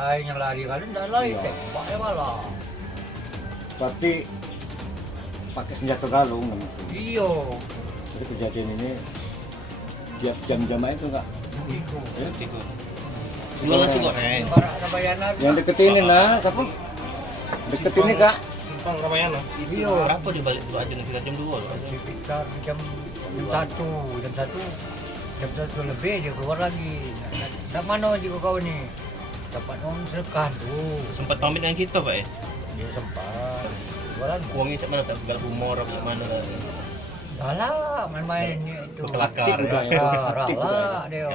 lain yang lari kali enggak lari Iya. tembak ya malah. Berarti pakai senjata galung gitu. Iya. Jadi kejadian ini tiap jam-jam itu enggak? Itu. Ya? Jual nasi goreng. Barak Ramayana. Yang deket ini nah, siapa? Deket ini kak. Simpang Ramayana. Iya. Berapa dia balik dulu aja kita jam 2 loh. Sekitar jam 1, jam 1 lebih dia keluar lagi. Nak mana juga kau ni? Dapat uang sekan tuh. Sempat pamit dengan kita, Pak ya? Dia sempat. Jualan. Uangnya cak mana? Segala humor apa cak mana? Dah lah, main-main itu. Kelakar. Aktif udah ya. Ya, Aktif udah ya. rala dia.